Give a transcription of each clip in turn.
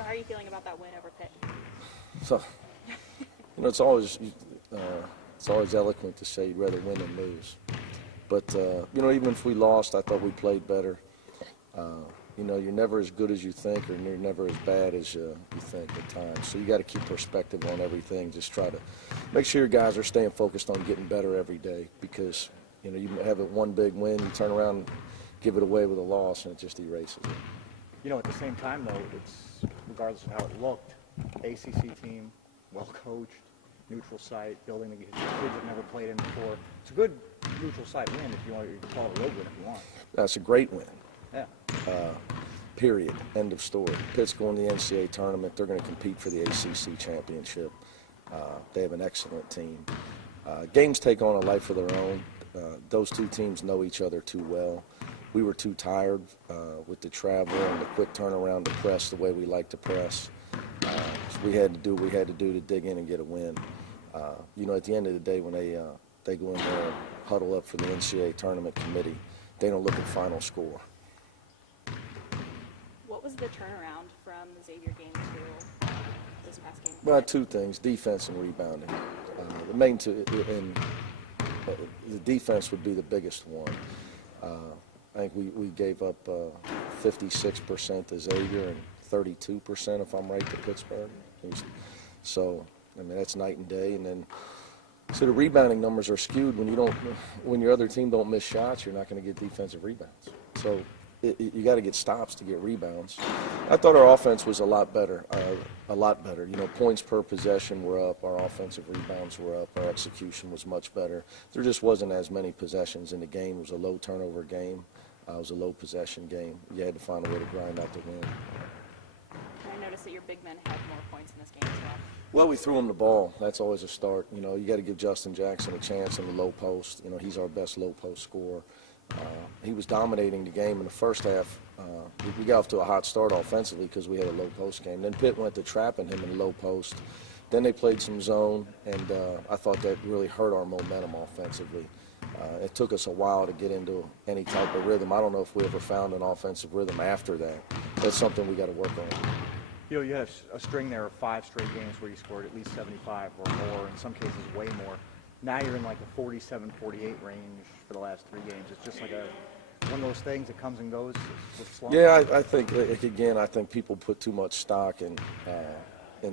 So how are you feeling about that win over Pitt? So, it's always eloquent to say you'd rather win than lose. But even if we lost, I thought we played better. You're never as good as you think, or you're never as bad as you think at times. So you got to keep perspective on everything. Just try to make sure your guys are staying focused on getting better every day, because you have it one big win, you turn around and give it away with a loss, and it just erases it. At the same time, though, it's regardless of how it looked, ACC team, well coached, neutral site, building the kids that never played in before. It's a good neutral site win, if you want. You can call it a road win if you want. That's a great win. Yeah. Period. End of story. Pitt's going to the NCAA tournament. They're going to compete for the ACC championship. They have an excellent team. Games take on a life of their own. Those two teams know each other too well. We were too tired with the travel and the quick turnaround to press the way we like to press. So we had to do what we had to do to dig in and get a win. At the end of the day, when they go in there and huddle up for the NCAA tournament committee, they don't look at final score. What was the turnaround from the Xavier game to this past game? Well, two things: defense and rebounding. The main two, and the defense would be the biggest one. I think we gave up 56% to Xavier and 32%, if I'm right, to Pittsburgh. So, that's night and day. And then, so the rebounding numbers are skewed. When your other team don't miss shots, you're not going to get defensive rebounds. So you got to get stops to get rebounds. I thought our offense was a lot better. Points per possession were up. Our offensive rebounds were up. Our execution was much better. There just wasn't as many possessions in the game. It was a low turnover game. It was a low possession game. You had to find a way to grind out the win. I noticed that your big men had more points in this game as well. Well, we threw him the ball. That's always a start. You got to give Justin Jackson a chance in the low post. He's our best low post scorer. He was dominating the game in the first half. We got off to a hot start offensively because we had a low post game. Then Pitt went to trapping him in the low post. Then they played some zone, and I thought that really hurt our momentum offensively. It took us a while to get into any type of rhythm. I don't know if we ever found an offensive rhythm after that. That's something we got to work on. You had a string there of 5 straight games where you scored at least 75 or more, in some cases way more. Now you're in like the 47-48 range for the last 3 games. It's just like one of those things that comes and goes with slump. Yeah, I think, again, I think people put too much stock in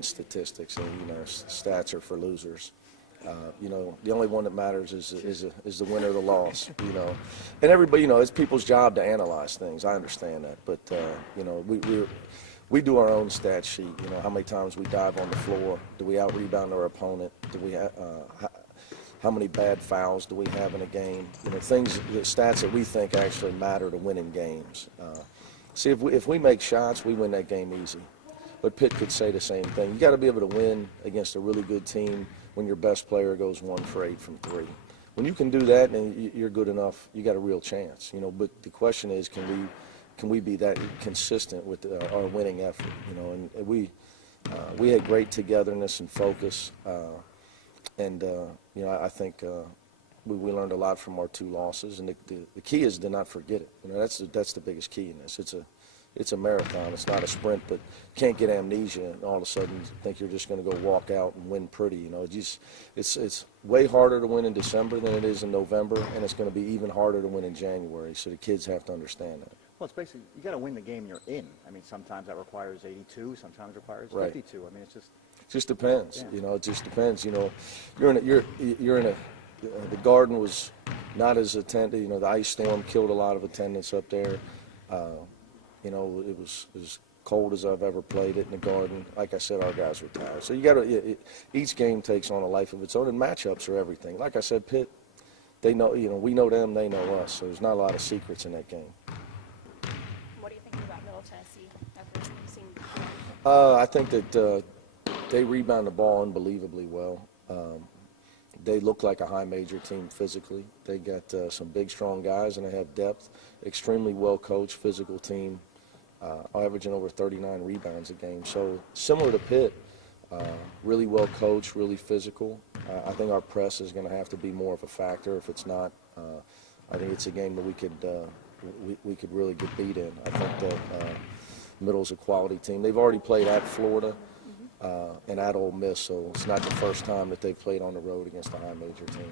statistics, and stats are for losers. The only one that matters is the win or the loss. And everybody, it's people's job to analyze things. I understand that, but we do our own stat sheet. How many times we dive on the floor? Do we out-rebound our opponent? Do we how many bad fouls do we have in a game? Stats that we think actually matter to winning games. See, if we make shots, we win that game easy. But Pitt could say the same thing. You got to be able to win against a really good team when your best player goes 1 for 8 from 3. When you can do that, and you're good enough, you got a real chance. But the question is, can we be that consistent with our winning effort? And we had great togetherness and focus. I think we learned a lot from our 2 losses, and the key is to not forget it. That's the biggest key in this. It's a marathon. It's not a sprint, but you can't get amnesia and all of a sudden think you're just going to go walk out and win pretty. It's way harder to win in December than it is in November, and it's going to be even harder to win in January. So the kids have to understand that. Well, it's basically you got to win the game you're in. Sometimes that requires 82. Sometimes it requires 52. Right. It's just. It just depends. Yeah. It just depends. You're in a. The Garden was not as attended. The ice storm killed a lot of attendance up there. It was as cold as I've ever played it in the Garden. Like I said, our guys were tired. So you got to. Each game takes on a life of its own, and matchups are everything. Like I said, Pitt. They know. We know them. They know us. So there's not a lot of secrets in that game. What do you think about Middle Tennessee after seeing? I think that. They rebound the ball unbelievably well. They look like a high major team physically. They got some big, strong guys, and they have depth. Extremely well-coached, physical team, averaging over 39 rebounds a game. So similar to Pitt, really well-coached, really physical. I think our press is going to have to be more of a factor. If it's not, I think it's a game that we could really get beat in. I think that Middle's a quality team. They've already played at Florida and at Ole Miss, so it's not the first time that they've played on the road against a high major team.